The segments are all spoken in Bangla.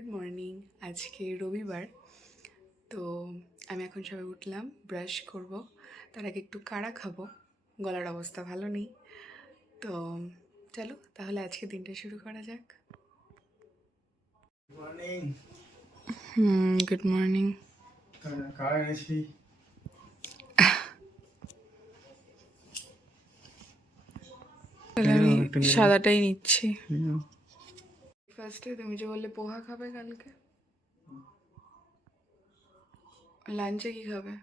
Good morning. আজকে রবিবার, তো আমি এখন সবাই উঠলাম, ব্রাশ করব, তার আগে একটু কাড়া খাবো, গলার অবস্থা ভালো নেই। তো চলো তাহলে আজকে দিনটা শুরু করা যাক। মর্নিং। Good morning. কার এনেছি? আমি সাদাটাই নিচ্ছি। ফার্স্টে তুমি যে বললে পোহা খাবে কালকে, লাঞ্চে কি খাবে?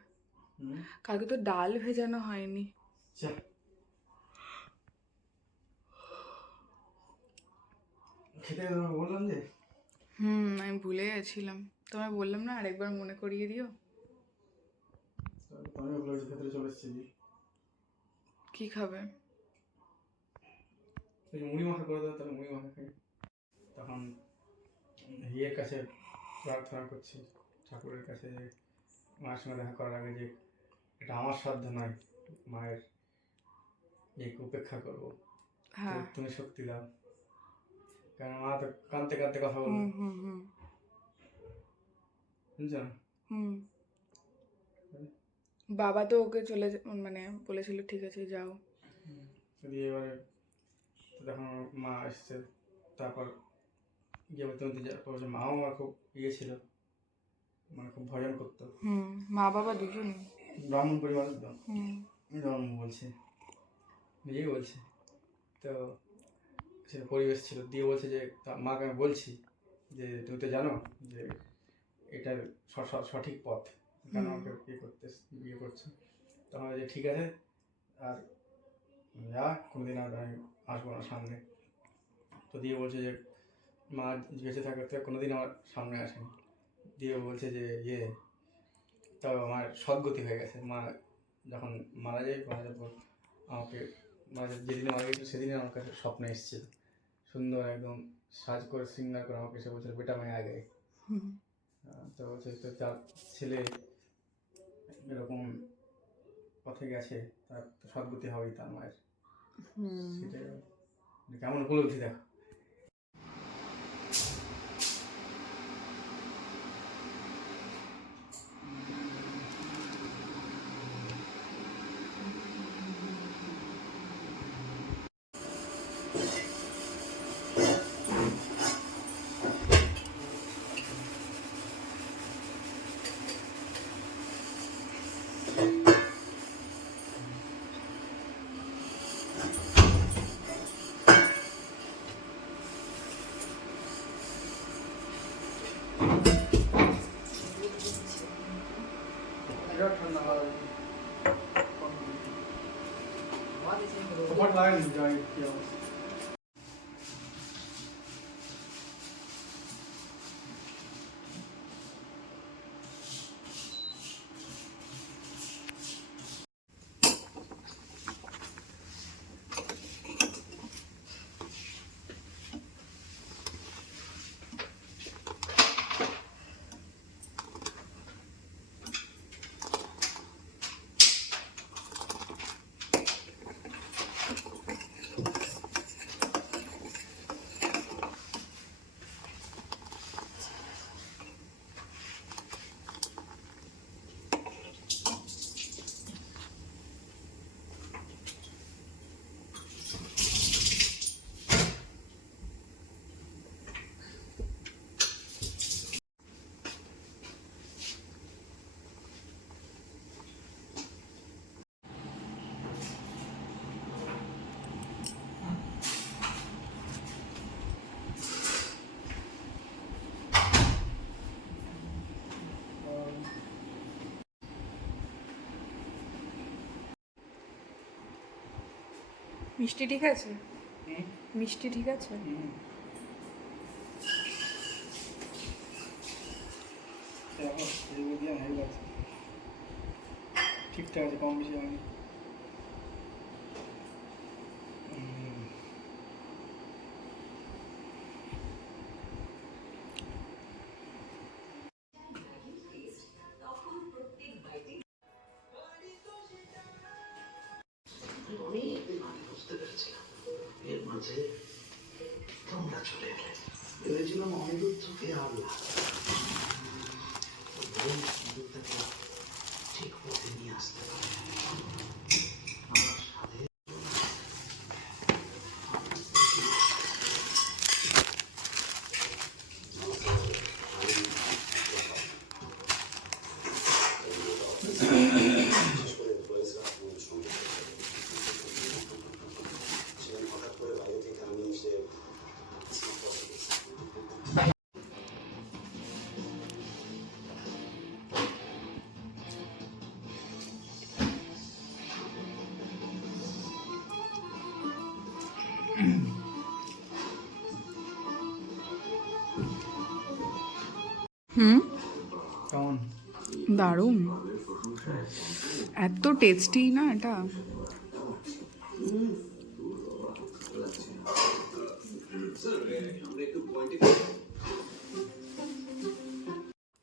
কালকে তো ডাল ভেজানো হয়নি। খেতে বললাম যে আমি ভুলে গেছিলাম, তোমায় বললাম না, আরেকবার মনে করিয়ে দিও। আমি বললাম খেতে চলে এসেছি। কি খাবে? মুড়ি মাখা করে দাও, তাহলে মুড়ি মাখা খাই। তখন ইয়ের কাছে প্রার্থনা করছি, ঠাকুরের কাছে, যে মায়ের সঙ্গে দেখা করার আগে, যে এটা আমার সাধ্য নয়, মায়ের উপেক্ষা করবো, হ্যাঁ, তুমি শক্তি দাও। কারণ মা তো কাঁদতে কাঁদতে কথা বলবে, বুঝছো না? বাবা তো ওকে মানে বলেছিল ঠিক আছে যাও। দিয়ে এবারে তখন মা এসছে, তারপর গিয়ে বলতে মাও আমার খুব ইয়ে ছিল, মানে খুব ভজন করতো। মা বাবা দুজনই ব্রাহ্মণ পরিবারের তো, জন্ম বলছে, নিজেই বলছে। তো সে পরিবেশ ছিল, দিয়ে বলছে যে মাকে আমি বলছি যে তুমি তো জানো যে এটা সঠিক পথ, কেন আমাকে বিয়ে করছো? তখন যে ঠিক আছে, আর যা, কোনোদিন আর আমি আসবো না সামনে। তো দিয়ে বলছে যে মা বেঁচে থাকতে কোনোদিন আমার সামনে আসেনি। দিয়ে বলছে যে তাও আমার সদ্গতি হয়ে গেছে। মা যখন মারা যাওয়ার পর আমাকে, যেদিন মারা গেছিল সেদিনই আমার কাছে স্বপ্নে এসেছিল, সুন্দর একদম সাজ করে সিঙ্গার করে আমাকে এসে বলছিল বেটা মায় আগে। তো বলছে তো তার ছেলে এরকম পথে গেছে, তার তো সদ্গতি হবেই তার মায়ের। সেটাই কেমন উপলব্ধি দেখো। What line enjoy yours? মিষ্টি ঠিক আছে? মিষ্টি ঠিক আছে? ঠিকঠাক আছে, কম বেশি হয়নি। বুঝতে পেরেছিলাম এর মাঝে তোমরা চলে এলে, ভেবেছিলাম অনিরুদ্ধকে আর লাভ হুম, কেমন? দারুণ, এত টেস্টি না এটা।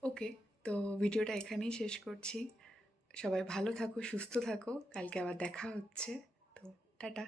ওকে, তো ভিডিওটা এখানেই শেষ করছি। সবাই ভালো থাকো, সুস্থ থাকো, কালকে আবার দেখা হচ্ছে। তো টাটা।